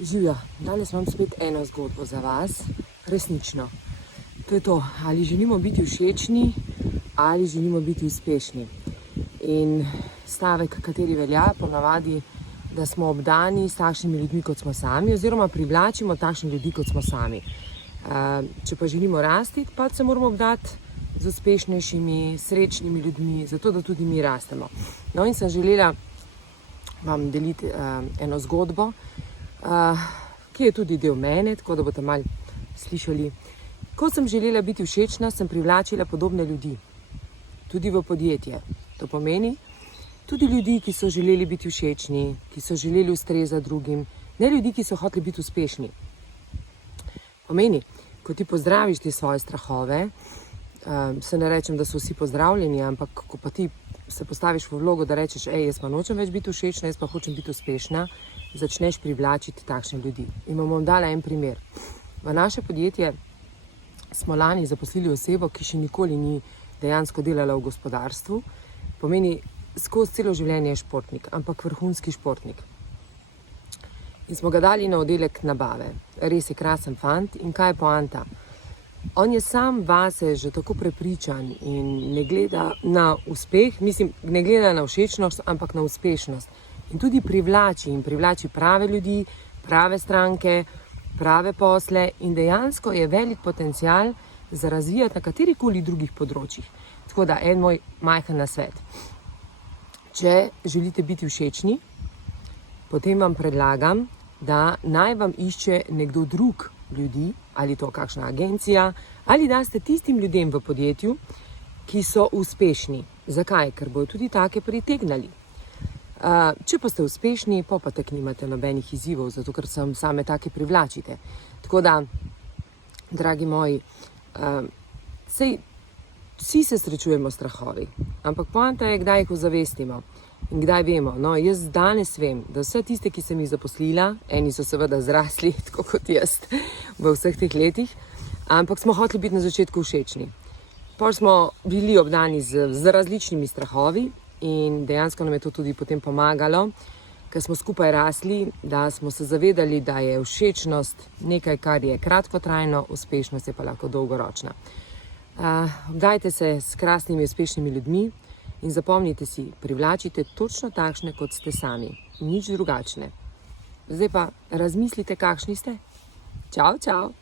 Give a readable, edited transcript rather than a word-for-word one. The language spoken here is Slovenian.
Živja, danes imam spet eno zgodbo za vas, resnično. To je to, ali želimo biti všečni, ali želimo biti uspešni. In stavek, kateri velja, ponavadi, da smo obdani s takšnimi ljudmi, kot smo sami, oziroma privlačimo takšne ljudi, kot smo sami. Če pa želimo rasti, pa se moramo obdati z uspešnejšimi, srečnimi ljudmi, zato da tudi mi rastemo. No, in sem želela vam deliti eno zgodbo, ki je tudi del mene, tako da boste malo slišali. Ko sem želela biti všečna, sem privlačila podobne ljudi, tudi v podjetje. To pomeni tudi ljudi, ki so želeli biti všečni, ki so želeli ustrezati drugim, ne ljudi, ki so hoteli biti uspešni. Pomeni, ko ti pozdraviš te svoje strahove, se ne rečem, da so vsi pozdravljeni, ampak ko pa ti se postaviš v vlogo, da rečeš, jaz pa nočem več biti všečna, jaz pa hočem biti uspešna, začneš privlačiti takšne ljudi. In bom dala en primer. V naše podjetje smo lani zaposlili osebo, ki še nikoli ni dejansko delala v gospodarstvu. Pomeni, skozi celo življenje je športnik, ampak vrhunski športnik. In smo ga dali na oddelek nabave. Res je krasen fant. In kaj je poanta? On je sam vase že tako prepričan in ne gleda na uspeh, ne gleda na všečnost, ampak na uspešnost. In tudi privlači prave ljudi, prave stranke, prave posle in dejansko je velik potencial za razvijati na katerikoli drugih področjih. Tako da en moj majhen nasvet. Če želite biti všečni, potem vam predlagam, da naj vam išče nekdo drug ljudi, ali to kakšna agencija, ali da ste tistim ljudem v podjetju, ki so uspešni. Zakaj? Ker bodo tudi take pritegnali. Če pa ste uspešni, pa tak nimate nobenih izzivov, zato ker same take privlačite. Tako da, dragi moji, vsi se srečujemo s strahovi, ampak poanta je, kdaj jih ozavestimo in kdaj vemo. No, jaz danes vem, da vse tiste, ki sem jih zaposlila, eni so seveda zrasli, tako kot jaz, v vseh teh letih, ampak smo hoteli biti na začetku všečni. Potem smo bili obdani z različnimi strahovi in dejansko nam je to tudi potem pomagalo, ker smo skupaj rasli, da smo se zavedali, da je všečnost nekaj, kar je kratkotrajno, uspešnost je pa lahko dolgoročna. Obdajte se s krasnimi, uspešnimi ljudmi in zapomnite si, privlačite točno takšne, kot ste sami, nič drugačne. Zdaj pa razmislite, kakšni ste. Čau, čau!